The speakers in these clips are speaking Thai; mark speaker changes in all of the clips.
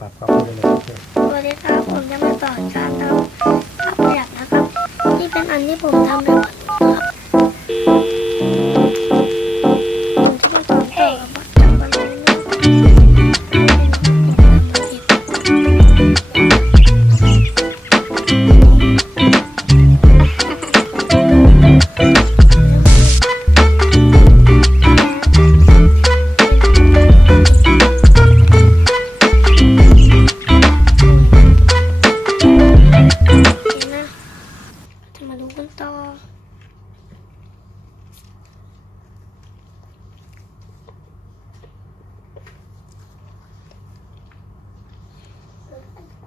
Speaker 1: ปรับเข้าไปเลยโอเค
Speaker 2: สวัสดีครับผมจะมาสอนการทำข้าวประหยัดนะครับ นี่เป็นอันที่ผมทำแล้วครับ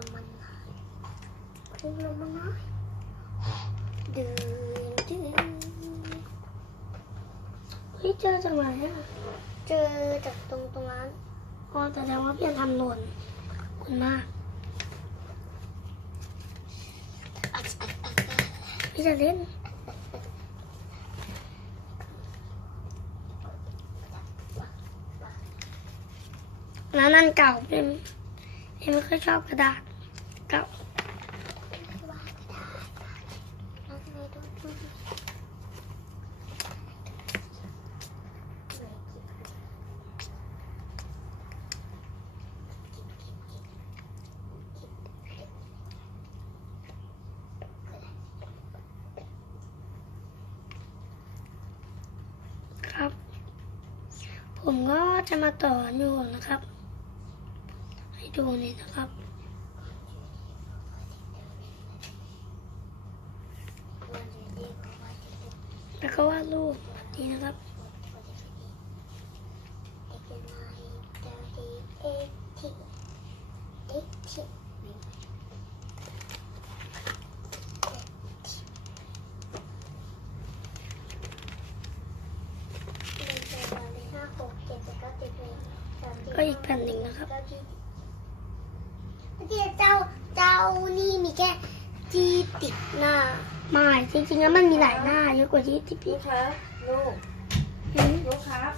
Speaker 2: งมมันหน่อยทิ้งลมมันหน่อยดื้อดื้อเฮ้ยเจอจากไหนอะเจอจากตรงตรงนั้นอ๋อแสดงว่าเพี่อนทำหล่นคุณมากพี่จะเล่นแล้วนั่นเก่าเป็นยังไม่ค่อยชอบกระดาษ ก่าครับ ผมก็จะมาต่ออยู่นะครับ ให้ดูนี่นะครับ แล้วก็วาดรูปแบบนี้นะครับ ก็อีกแผ่นหนึ่งนะครับ
Speaker 3: เจ้าเจ้านี่มีแค่ที่ติดหน้า
Speaker 2: ไม่จริงๆแล้วมันมีหลายหน้าเยอะกว่าที่ที่พี่
Speaker 4: ลูกครับลูก
Speaker 2: อืม
Speaker 4: ลูกครับ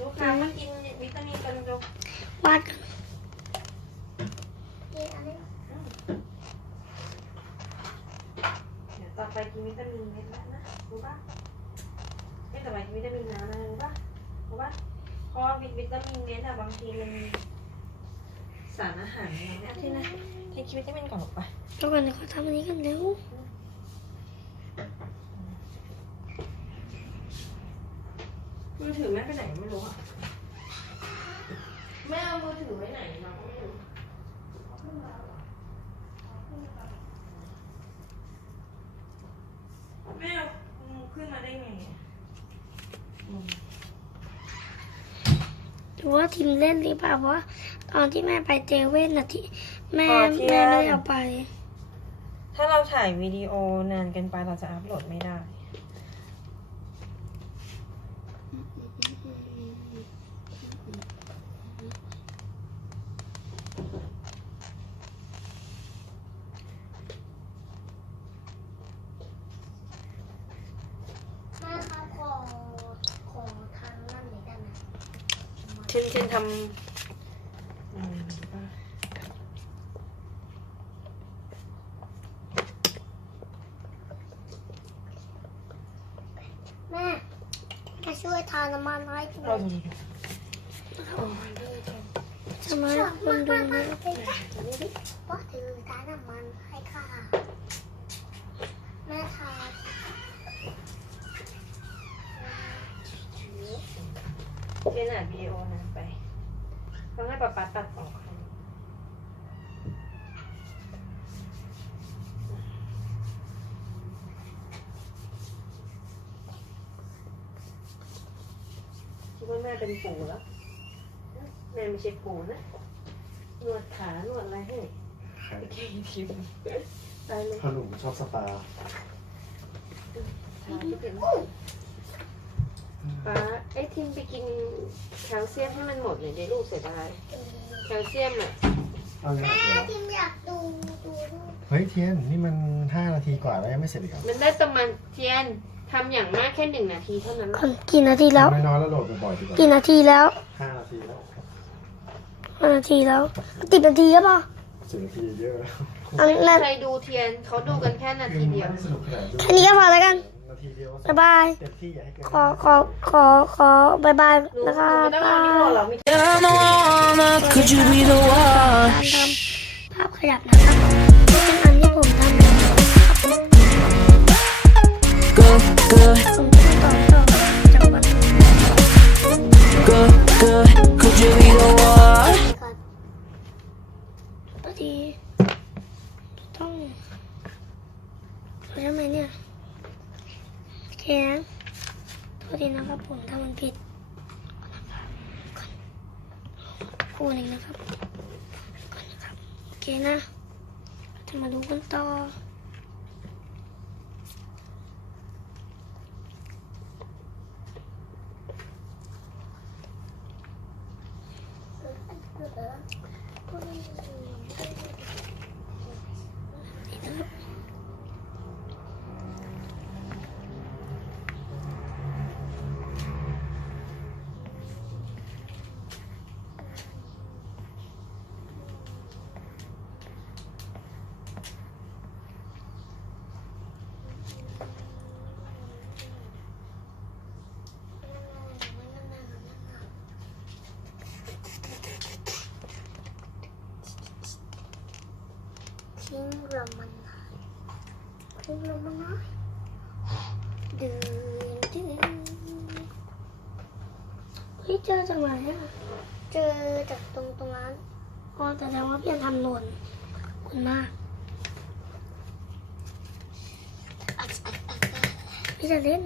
Speaker 4: ลูกครับมากินวิตามินกันลูก
Speaker 2: วาดกัน
Speaker 3: นี่อันนี้
Speaker 4: เดี๋ยวต่อไปกินวิตามินเม็ดแล้วนะรู้ป่ะไม่ต่อไปกินวิตามินน้ำนะรู้ป่ะรู้ป่ะเพราะวิตามินเม็ดอะบางทีมันมีสารอาหารอะไรเนี่ยที่นะเทควิตามินก่อนลูกไป
Speaker 2: แล้วกันเขาทำอันนี้กันเร็ว
Speaker 4: มือถือแม่ไปไหนไม่รู้อะแม่เอามือถือไว้ไหนมาก็ไม่รู้แม่เอาขึ้นมาได้ไงอะอืม
Speaker 2: ดูว่าทีมเล่นหรือเปล่าเพราะว่าตอนที่แม่ไปเจเว่นน่ะที่แม่แม่ไม่ได้เอาไป
Speaker 4: ถ้าเราถ่ายวิดีโอนานเกินไปเราจะอัพโหลดไม่ได้ เช่นเช่นทำอืมดูป่ะ
Speaker 3: แม่มา ช่วยทาน้ำมันให้ด้วย
Speaker 4: ดูดูโอ้ย
Speaker 2: จะมาให้คนดูนะ
Speaker 3: ว่าถือทาน้ำมันให้ค่ะแม่ทา
Speaker 4: เช่นอะวิดีโอนานไปต้องให้ป๊าป๊าตัดออก เป็นปู่แล้วแม่ไม่ใช่ปู่นะนวดขานวดอะไรให้
Speaker 1: ใคร
Speaker 4: แค่ทิมไปเลย
Speaker 1: พ่อหนุ่มชอบสปา
Speaker 4: ทาไปเถอะป้าไอ้ทิมไปกินแคลเซียมให้มันหมดเลยเดี๋ยวลูกเสียดายแคลเซียมอะ
Speaker 1: เอาไง
Speaker 3: แม่
Speaker 1: เดี๋ยว
Speaker 3: ทิมอยากดูดูรูป
Speaker 1: เฮ้ยเทียนนี่มันห้านาทีกว่าแล้วยังไม่เสร็จอีกเหรอ
Speaker 4: มันได้ประมาณเทียน ทำอย่างมากแค่หนึ่งนาทีเท่านั้น
Speaker 2: ก่อนกี่นาทีแล้ว
Speaker 1: ไม่น้อยแล้วโหลดบ่อยๆดีกว่า
Speaker 2: กี่นาทีแล้ว
Speaker 1: ห้านาทีแล้ว
Speaker 2: ห้านาทีแล้วติดนาทีแล้วป่ะ
Speaker 1: สิบนาทีเยอะแล้ว
Speaker 2: อันนั้น
Speaker 4: ใครดูเทียนเขาดูกันแค่นาทีเดียว
Speaker 1: ไม่สนุกขนาดดู
Speaker 2: แค่นี้ก็พอแล้วกัน
Speaker 1: นาทีเดียว
Speaker 2: บ๊ายบาย
Speaker 1: เต็มที่อย่าให้เกิน
Speaker 2: ขอขอขอขอบายบาย
Speaker 4: หนู
Speaker 2: นะคะ
Speaker 4: ไม่ต้อง
Speaker 2: บา
Speaker 4: เอา
Speaker 2: ย
Speaker 4: นี่หรอกเรามี
Speaker 5: Down the wanna, could you be the one?
Speaker 2: การทำภาพขยับนะครับนี่เป็นอันที่ผมทำนะครับ
Speaker 5: Good, good, good, could you be the one?
Speaker 2: พอดีต้องเขาทำไมเนี่ยโอเคนะโทษทีนะครับผมทำมันผิดก่อนหนึ่งนะครับก่อนนะครับโอเคนะจะมาดูกันต่อ はい。
Speaker 3: ทิ้งลมมันหน่อยทิ้งลมมันหน่อยดื้อดื้อ
Speaker 2: เฮ้ยเจอจากไหนอะ
Speaker 3: เจอจากตรงตรงนั้น
Speaker 2: อ๋อแต่แสดงว่าพี่อันทำหล่นคุณมากพี่จะเล่น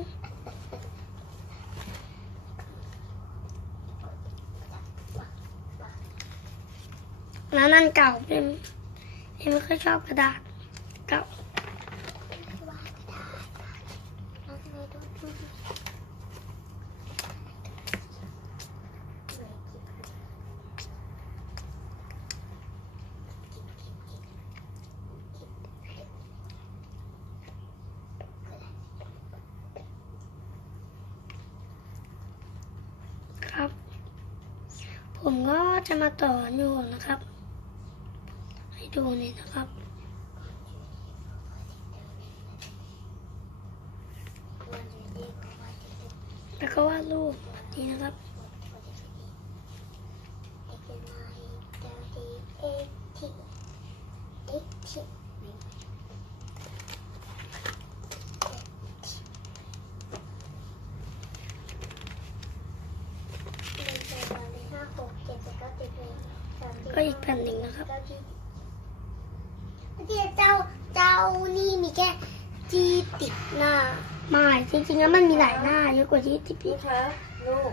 Speaker 2: แล้วนั่นเก่าเป็น เป็นไม่ค่อยชอบกระดาษเก่าครับ ผมก็จะมาต่ออยู่นะครับ ให้ดูนี่นะครับ
Speaker 3: วันนี้เด็กว่าจะเป็น
Speaker 2: แล้วก็วาดรูปแบบนี้นะครับ
Speaker 3: เด็กเป็นมาอีกเดยวดีเอ็กทีเอ็กทีไม่หนึ่งสองสามสี่ห้าหกเจ็ดแปดเก้าสิบเอ็ดสามสิบ
Speaker 2: ก็อีกแผ่นหนึ่งนะครับ
Speaker 3: เดี๋ยวเจ้าเจ้านี่มีแค่ ที่ติดหน้า
Speaker 2: ไม่จริงๆแล้วมันมีหลายหน้าเยอะกว่าที่ที่พี่
Speaker 4: ลูกค้าลูก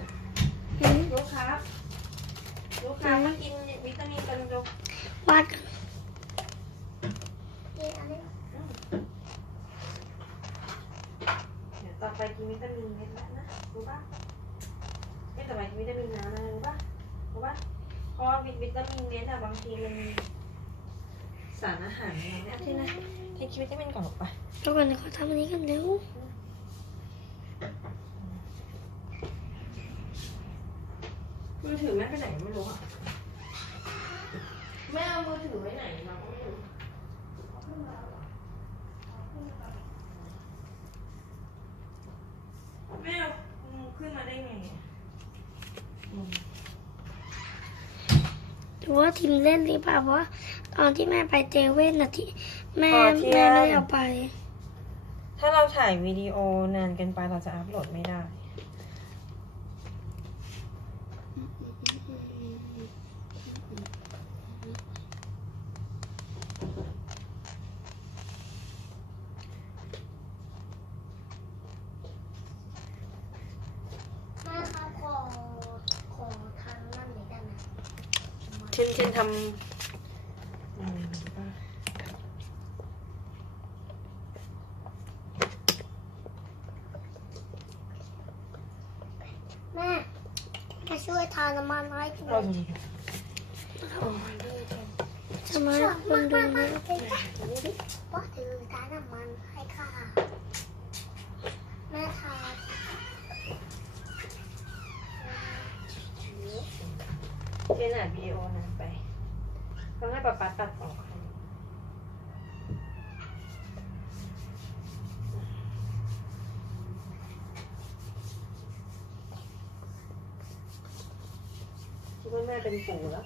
Speaker 2: อืม
Speaker 4: ลูกค้าลูกค้ามากินวิตามินกันลูก
Speaker 2: วาดกัน
Speaker 3: เดี๋ยวอะไร
Speaker 4: เดี๋ยวต่อไปกินวิตามินเม็ดแล้วนะรู้ป่ะไม่ต่อไปกินวิตามินน้ำนะรู้ป่ะรู้ป่ะเพราะว่าวิตามินเม็ดอะบางทีมันมี สารอาหารอะไรเนี่ยที่นะให้กินวิตามินก่อนหรอกปะ
Speaker 2: ทุกคนขอทำอันนี้กันเร็ว
Speaker 4: มือถือแม่ไปไหนไม่รู้อะแม่เอามือถือไว้ไหนเราก็ไม่รู้แม่เอามือขึ้นมาได้ไงอะอืม
Speaker 2: หรือว่าทีมเล่นหรือเปล่าเพราะว่าตอนที่แม่ไปเจเว่นนะที่แม่แม่ไม่ได้เอาไป
Speaker 4: ถ้าเราถ่ายวิดีโอนานเกินไปเราจะอัพโหลดไม่ได้
Speaker 3: แม่ครับขอ
Speaker 4: เช่นทำอืมป่ะ
Speaker 2: แม่มาช่วยทาน้ำมันให้ดู
Speaker 4: เอาตรงนี้
Speaker 2: ทำไมมันดูนะว่าถือทาน้ำมันให้ค่ะแม่ทา
Speaker 4: เช่นอะวิดีโอนะ ต้องให้ป๊าป๊าตัดออกให้คิดว่าแม่เป็นปู่แล้ว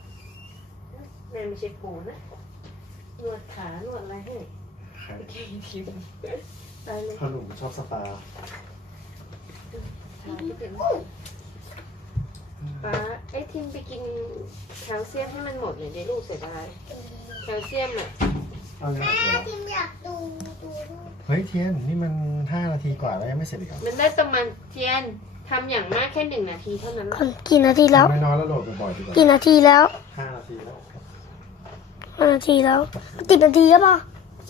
Speaker 4: แม่ไม่ใช่ปู่นะนวดขานวดอะไรให้
Speaker 1: ใคร
Speaker 4: โอเคทิมไปเลย
Speaker 1: พ่อหนุ่มชอบสปา
Speaker 4: ขาคิดถึง ป้าไอ้ทิมไปกินแคลเซียมให้มันหมดเลยเดี๋ยวลูกเสียดายแคลเซียมอะ
Speaker 1: เอาเลย
Speaker 2: แม่
Speaker 1: เดี๋ยว
Speaker 2: ทิมอยากดูดูรูป
Speaker 1: เฮ้ยเทียนนี่มันห้านาทีกว่าแล้วยังไม่เสร็จอีกเหรอ
Speaker 4: มันได้ประมาณเทียนทำอย่างมากแค่หนึ่งนาทีเท่านั้นแหละ
Speaker 2: กี่นาทีแล้ว
Speaker 1: ทำน้อยๆแล้วโหลดบ่อยๆดีกว่า
Speaker 2: กี่นาทีแล้ว
Speaker 1: ห้านาทีแล้ว
Speaker 2: ห้านาทีแล้วติดนาทีก็พอ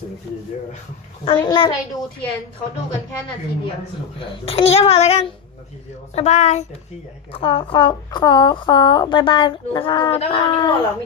Speaker 1: สิบนาทีเยอะแล้ว
Speaker 2: อัน
Speaker 4: ไม่มี
Speaker 2: นั้น
Speaker 4: ใครดูเทียนเขาดูกันแค่นาทีเดียว
Speaker 1: ไม่สนุกขนาดดู
Speaker 2: แค่นี้ก็พอแล้วกัน
Speaker 1: นา ทีเดียวก็
Speaker 2: บ๊ายบาย
Speaker 1: เต็มที่อย่าให้เกิน
Speaker 2: ขอขอขอขอบายบาย
Speaker 4: หนู
Speaker 2: นะคะ
Speaker 4: หนูไม่ต้องเอานิ้วโหล่หรอกมี